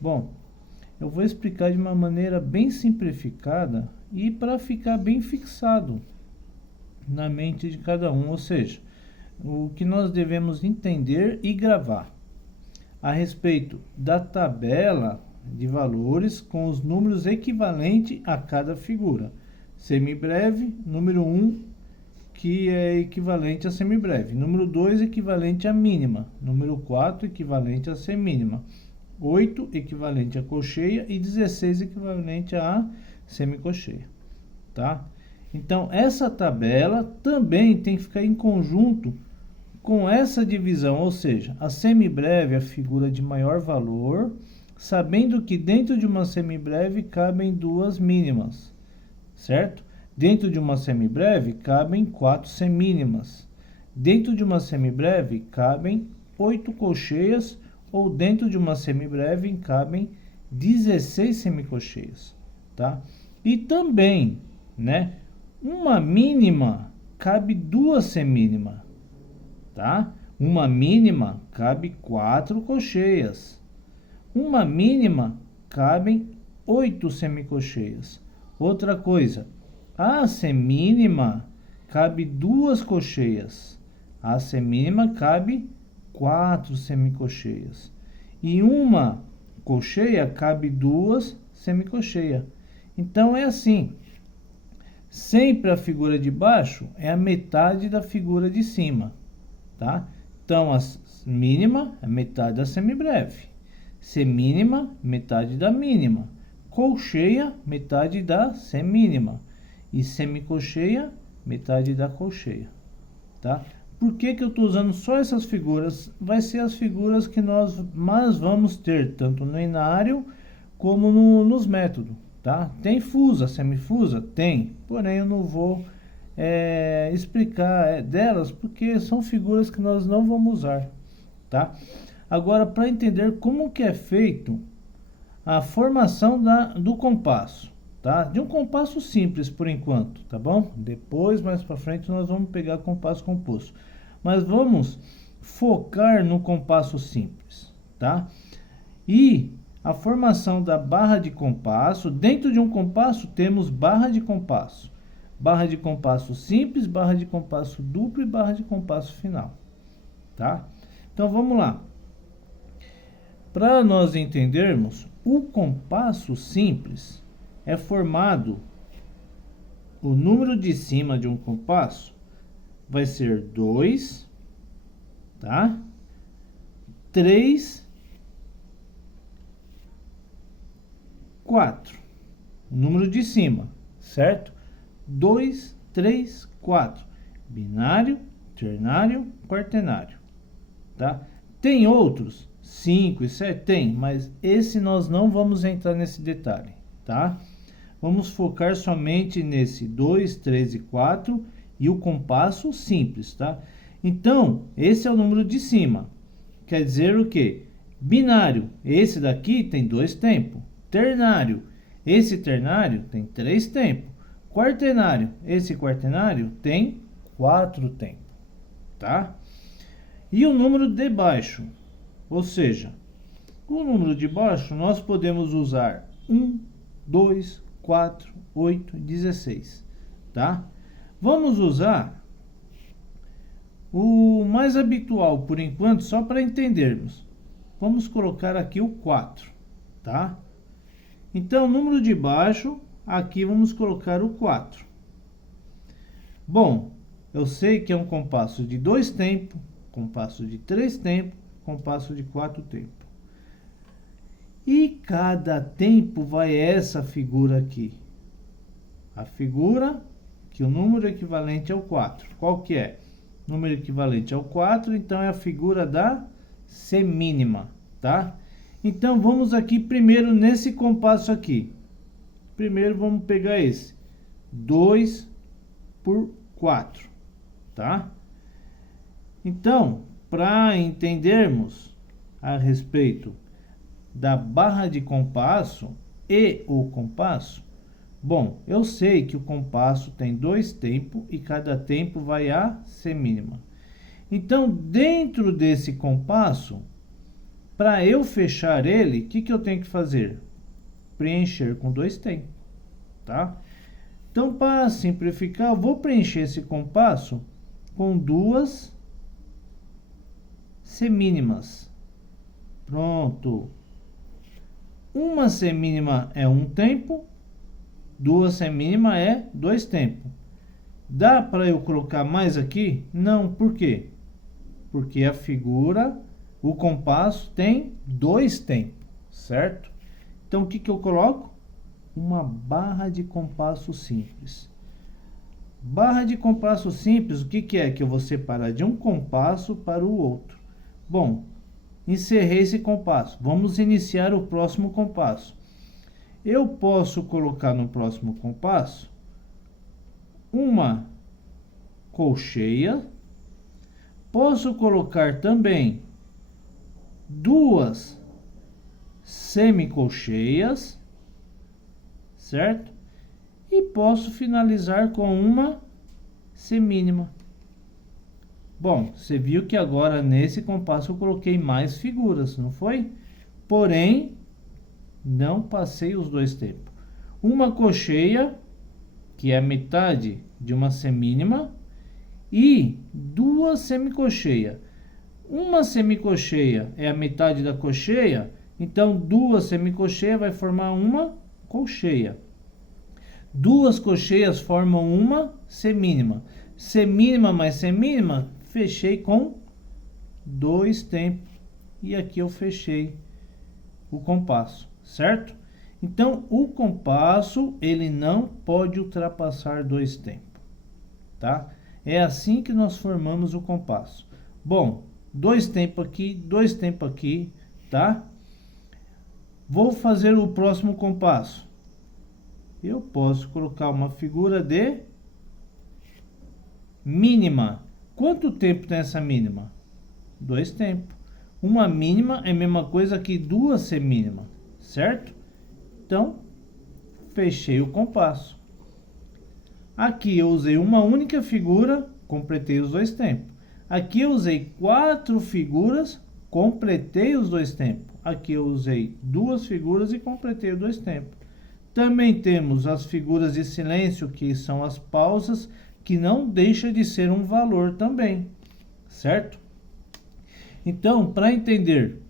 Bom, eu vou explicar de uma maneira bem simplificada e para ficar bem fixado na mente de cada um, ou seja, o que nós devemos entender e gravar a respeito da tabela de valores com os números equivalentes a cada figura. Semibreve, número 1, que é equivalente a semibreve. Número 2, equivalente a mínima. Número 4, equivalente a semínima. 8, equivalente a colcheia. E 16, equivalente a semicolcheia. Tá? Então, essa tabela também tem que ficar em conjunto com essa divisão, ou seja, a semibreve é a figura de maior valor, sabendo que dentro de uma semibreve cabem duas mínimas, certo? Dentro de uma semibreve cabem 4 semínimas. Dentro de uma semibreve cabem 8 colcheias, ou dentro de uma semibreve cabem 16 semicolcheias, tá? E também, né, uma mínima cabe 2 semínimas, tá? Uma mínima cabe 4 colcheias. Uma mínima cabem 8 semicolcheias. Outra coisa, a semínima cabe 2 colcheias. A semínima cabe 4 semicolcheias. E uma colcheia cabe 2 semicolcheias. Então é assim. Sempre a figura de baixo é a metade da figura de cima, tá? Então a mínima é metade da semibreve. Semínima, metade da mínima. Colcheia, metade da semínima. E semicolcheia, metade da colcheia, tá? Por que eu estou usando só essas figuras? Vai ser as figuras que nós mais vamos ter, tanto no inário como nos métodos, tá? Tem fusa, semifusa? Tem, porém eu não vou explicar delas, porque são figuras que nós não vamos usar, tá? Agora, para entender como que é feito a formação do compasso, tá? De um compasso simples por enquanto, tá bom? Depois, mais para frente, nós vamos pegar compasso composto. Mas vamos focar no compasso simples, tá? E a formação da barra de compasso, dentro de um compasso temos barra de compasso simples, barra de compasso duplo e barra de compasso final, tá? Então vamos lá. Para nós entendermos, o compasso simples é formado, o número de cima de um compasso vai ser 2, tá? 3, 4. O número de cima, certo? 2, 3, 4. Binário, ternário, quaternário, tá? Tem outros, 5 e 7? Tem, mas esse nós não vamos entrar nesse detalhe, tá? Vamos focar somente nesse 2, 3 e 4 e o compasso simples, tá? Então, esse é o número de cima. Quer dizer o quê? Binário, esse daqui tem 2 tempos. Ternário, esse ternário tem 3 tempos. Quaternário, esse quaternário tem 4 tempos, tá? E o número de baixo, ou seja, o número de baixo nós podemos usar 1, 2, 4, 8 e 16, tá? Vamos usar o mais habitual por enquanto, só para entendermos. Vamos colocar aqui o 4, tá? Então, número de baixo, aqui vamos colocar o 4. Bom, eu sei que é um compasso de 2 tempos, compasso de 3 tempos, compasso de 4 tempos. E cada tempo vai essa figura aqui. A figura que o número equivalente ao 4. Qual que é? Número equivalente ao 4, então é a figura da semínima, tá? Então vamos aqui primeiro nesse compasso aqui. Primeiro vamos pegar esse. 2 por 4, tá? Então, para entendermos a respeito da barra de compasso e o compasso, bom, eu sei que o compasso tem 2 tempos e cada tempo vai a semínima. Então, dentro desse compasso, Para eu fechar ele, o que eu tenho que fazer? Preencher com dois tempos, tá? Então, para simplificar, eu vou preencher esse compasso com duas semínimas. Pronto. Uma semínima é um tempo, duas semínimas é dois tempos. Dá para eu colocar mais aqui? Não, por quê? Porque a figura, o compasso tem dois tempos, certo? Então, o que eu coloco? Uma barra de compasso simples. Barra de compasso simples, o que é? Que eu vou separar de um compasso para o outro. Bom, encerrei esse compasso. Vamos iniciar o próximo compasso. Eu posso colocar no próximo compasso uma colcheia. Posso colocar também duas semicolcheias, certo? E posso finalizar com uma semínima. Bom, você viu que agora nesse compasso eu coloquei mais figuras, não foi? Porém, não passei os dois tempos. Uma colcheia, que é a metade de uma semínima, e duas semicolcheias. Uma semicolcheia é a metade da colcheia, então duas semicolcheias vai formar uma colcheia. Duas colcheias formam uma semínima. Semínima mais semínima, fechei com dois tempos. E aqui eu fechei o compasso, certo? Então, o compasso, ele não pode ultrapassar dois tempos, tá? É assim que nós formamos o compasso. Bom, dois tempos aqui, tá? Vou fazer o próximo compasso. Eu posso colocar uma figura de mínima. Quanto tempo tem essa mínima? Dois tempos. Uma mínima é a mesma coisa que duas semínimas, certo? Então, fechei o compasso. Aqui eu usei uma única figura, completei os dois tempos. Aqui eu usei 4 figuras, completei os dois tempos. Aqui eu usei 2 figuras e completei os dois tempos. Também temos as figuras de silêncio, que são as pausas, que não deixa de ser um valor também, certo? Então, para entender,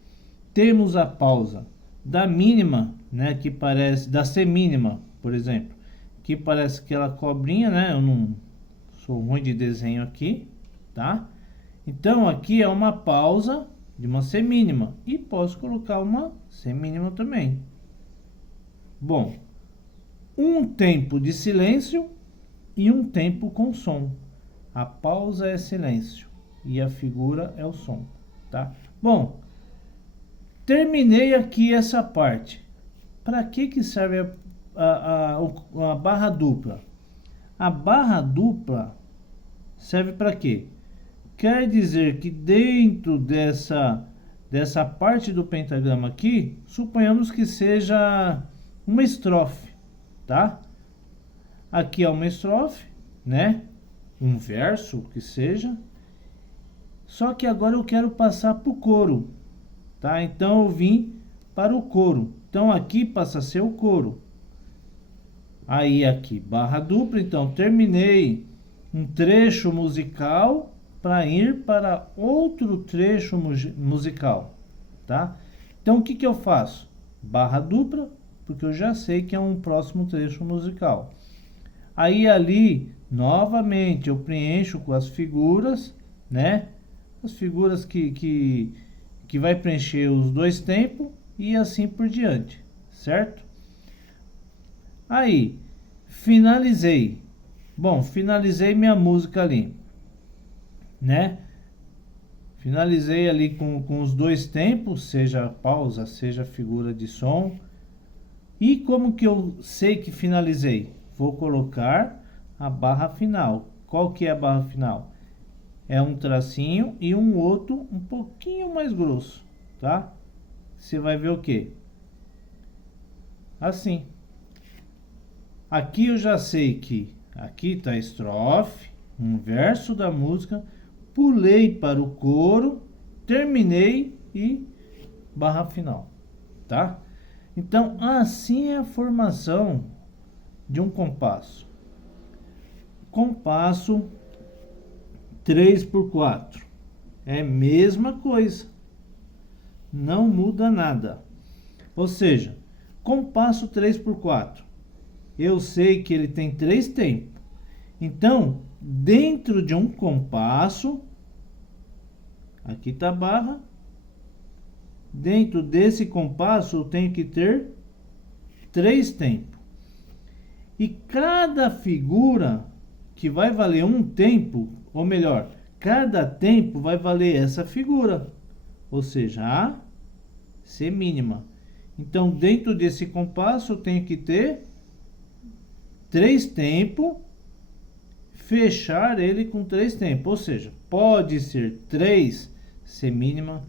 temos a pausa da mínima, né, que parece, da semínima, por exemplo, que parece aquela cobrinha, né? Eu não sou ruim de desenho aqui, tá? Então, aqui é uma pausa de uma semínima e posso colocar uma semínima também. Bom, um tempo de silêncio e um tempo com som. A pausa é silêncio e a figura é o som, tá? Bom, terminei aqui essa parte. Para que serve a barra dupla? A barra dupla serve para quê? Quer dizer que dentro dessa parte do pentagrama aqui, suponhamos que seja uma estrofe, tá? Aqui é uma estrofe, né? Um verso que seja. Só que agora eu quero passar para o coro, tá? Então eu vim para o coro. Então aqui passa a ser o coro. Aí aqui, barra dupla. Então terminei um trecho musical para ir para outro trecho musical, tá? Então o que eu faço? Barra dupla, porque eu já sei que é um próximo trecho musical. Aí ali, novamente, eu preencho com as figuras, né? As figuras que vai preencher os dois tempos e assim por diante, certo? Aí, finalizei. Bom, finalizei minha música ali, né? Finalizei ali com os dois tempos, seja pausa, seja figura de som. E como que eu sei que finalizei? Vou colocar a barra final. Qual que é a barra final? É um tracinho e um outro um pouquinho mais grosso, tá? Você vai ver o quê? Assim. Aqui eu já sei que aqui está a estrofe, um verso da música, pulei para o coro, terminei e barra final, tá? Então, assim é a formação de um compasso. Compasso 3x4 é a mesma coisa, não muda nada. Ou seja, compasso 3x4, eu sei que ele tem 3 tempos. Então, dentro de um compasso, aqui está a barra, dentro desse compasso eu tenho que ter 3 tempos. E cada figura que vai valer um tempo, ou melhor, cada tempo vai valer essa figura, ou seja, a semínima. Então, dentro desse compasso eu tenho que ter 3 tempos, fechar ele com 3 tempos, ou seja, pode ser 3 semínima,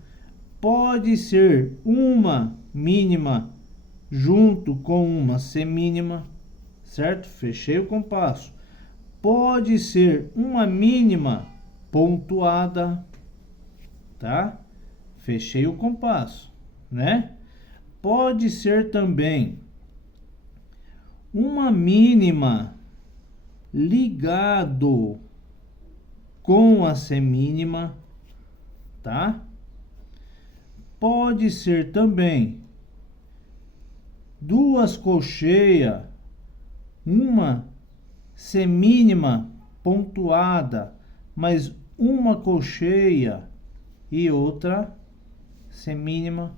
pode ser uma mínima junto com uma semínima, certo? Fechei o compasso. Pode ser uma mínima pontuada, tá? Fechei o compasso, né? Pode ser também uma mínima ligado com a semínima, tá? Pode ser também duas colcheias, uma semínima pontuada, mas uma colcheia e outra semínima,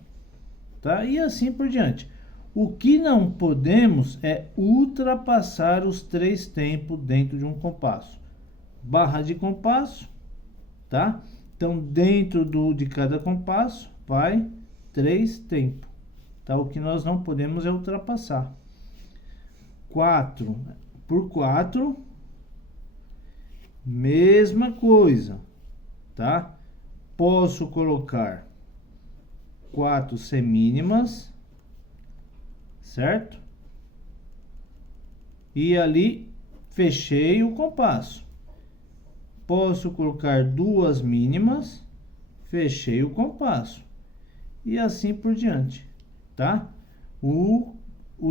tá? E assim por diante. O que não podemos é ultrapassar os 3 tempos dentro de um compasso. Barra de compasso, tá? Então, dentro de cada compasso, vai 3 tempos, tá? O que nós não podemos é ultrapassar. 4x4, mesma coisa, tá? Posso colocar 4 semínimas, certo? E ali fechei o compasso. Posso colocar 2 mínimas, fechei o compasso. E assim por diante, tá? O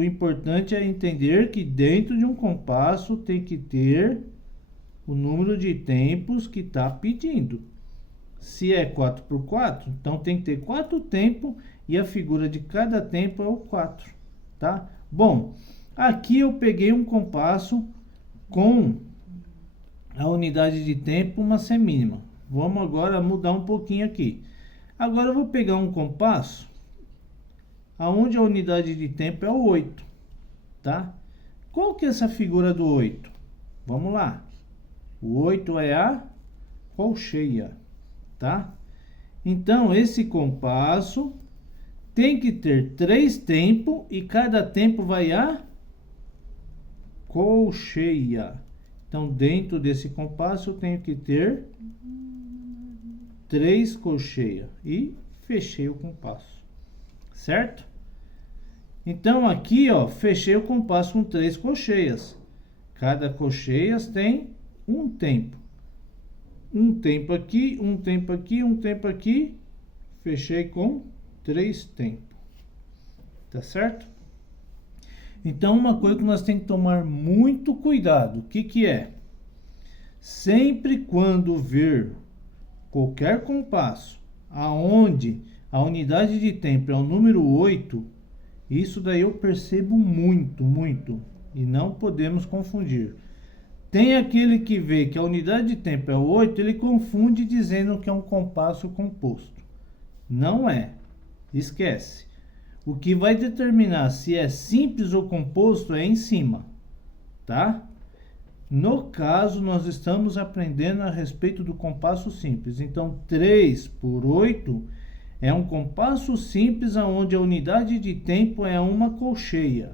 importante é entender que dentro de um compasso tem que ter o número de tempos que está pedindo. Se é 4x4, então tem que ter 4 tempos e a figura de cada tempo é o 4, tá? Bom, aqui eu peguei um compasso com a unidade de tempo uma semínima. Vamos agora mudar um pouquinho aqui. Agora eu vou pegar um compasso aonde a unidade de tempo é o 8, tá? Qual que é essa figura do 8? Vamos lá. O 8 é a colcheia, tá? Então, esse compasso tem que ter 3 tempos e cada tempo vai a colcheia. Então, dentro desse compasso eu tenho que ter 3 colcheias e fechei o compasso, certo? Então, aqui, ó, fechei o compasso com 3 colcheias. Cada colcheia tem um tempo. Um tempo aqui, um tempo aqui, um tempo aqui. Fechei com 3 tempos. Tá certo? Então, uma coisa que nós temos que tomar muito cuidado. O que que é? Sempre quando ver qualquer compasso aonde a unidade de tempo é o número 8, isso daí eu percebo muito, muito. E não podemos confundir. Tem aquele que vê que a unidade de tempo é 8, ele confunde dizendo que é um compasso composto. Não é. Esquece. O que vai determinar se é simples ou composto é em cima, tá? No caso, nós estamos aprendendo a respeito do compasso simples. Então, 3x8 é um compasso simples onde a unidade de tempo é uma colcheia.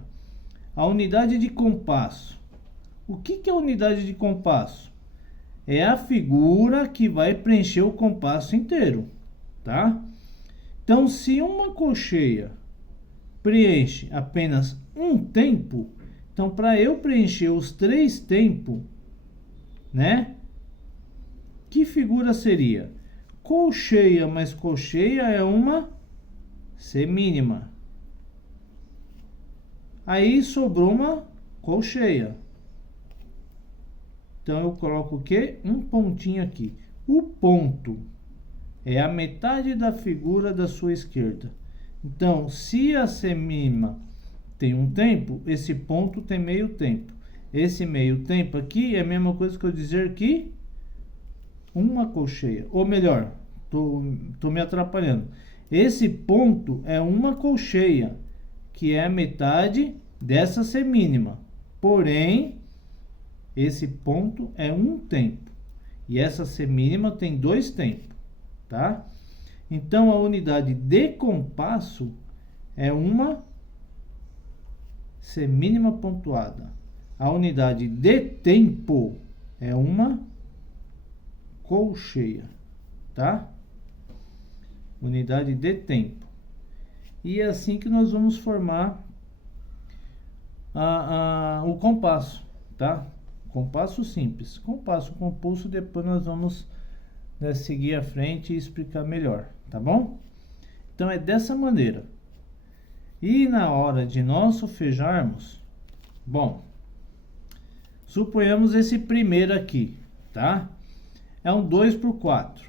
A unidade de compasso. O que é a unidade de compasso? É a figura que vai preencher o compasso inteiro, tá? Então, se uma colcheia preenche apenas um tempo, então para eu preencher os 3 tempos, né? Que figura seria? Colcheia mais colcheia é uma semínima. Aí sobrou uma colcheia. Então eu coloco o quê? Um pontinho aqui. O ponto é a metade da figura da sua esquerda. Então, se a semínima tem um tempo, esse ponto tem meio tempo. Esse meio tempo aqui é a mesma coisa que eu dizer que uma colcheia. Ou melhor, tô me atrapalhando. Esse ponto é uma colcheia, que é a metade dessa semínima. Porém, esse ponto é um tempo. E essa semínima tem 2 tempos, tá? Então, a unidade de compasso é uma semínima pontuada. A unidade de tempo é uma colcheia, tá? Unidade de tempo. E é assim que nós vamos formar o compasso, tá? Compasso simples. Compasso composto, depois nós vamos seguir à frente e explicar melhor, tá bom? Então é dessa maneira. E na hora de nós solfejarmos, bom, suponhamos esse primeiro aqui, tá? É um 2/4.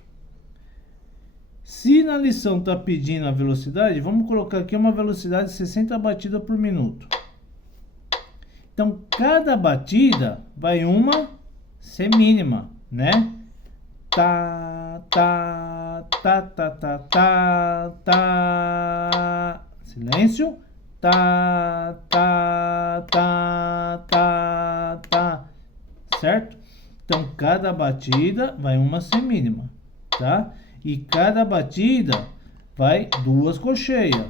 Se na lição tá pedindo a velocidade, vamos colocar aqui uma velocidade de 60 batidas por minuto. Então, cada batida vai uma semínima, né? Tá, tá, tá, tá, tá, tá, tá. Silêncio. Tá, tá, tá, tá, tá. Certo? Então, cada batida vai uma semínima, tá? E cada batida vai 2 colcheias.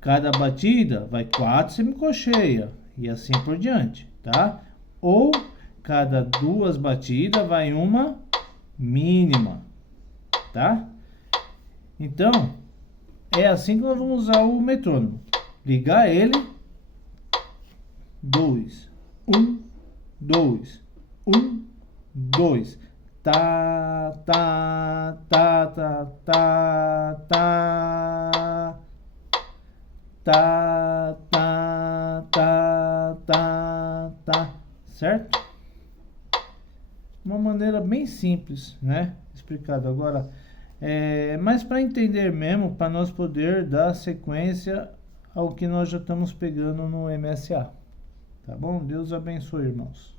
Cada batida vai 4 semicolcheias. E assim por diante, tá? Ou cada 2 batidas vai uma mínima, tá? Então, é assim que nós vamos usar o metrônomo. Ligar ele. 2, 1, 2, 1, 2. Tá, tá, tá, tá, tá, tá. Tá, tá, tá, tá, tá. Certo? Uma maneira bem simples, né? Explicado agora. Mas para entender mesmo, para nós poder dar sequência ao que nós já estamos pegando no MSA. Tá bom? Deus abençoe, irmãos.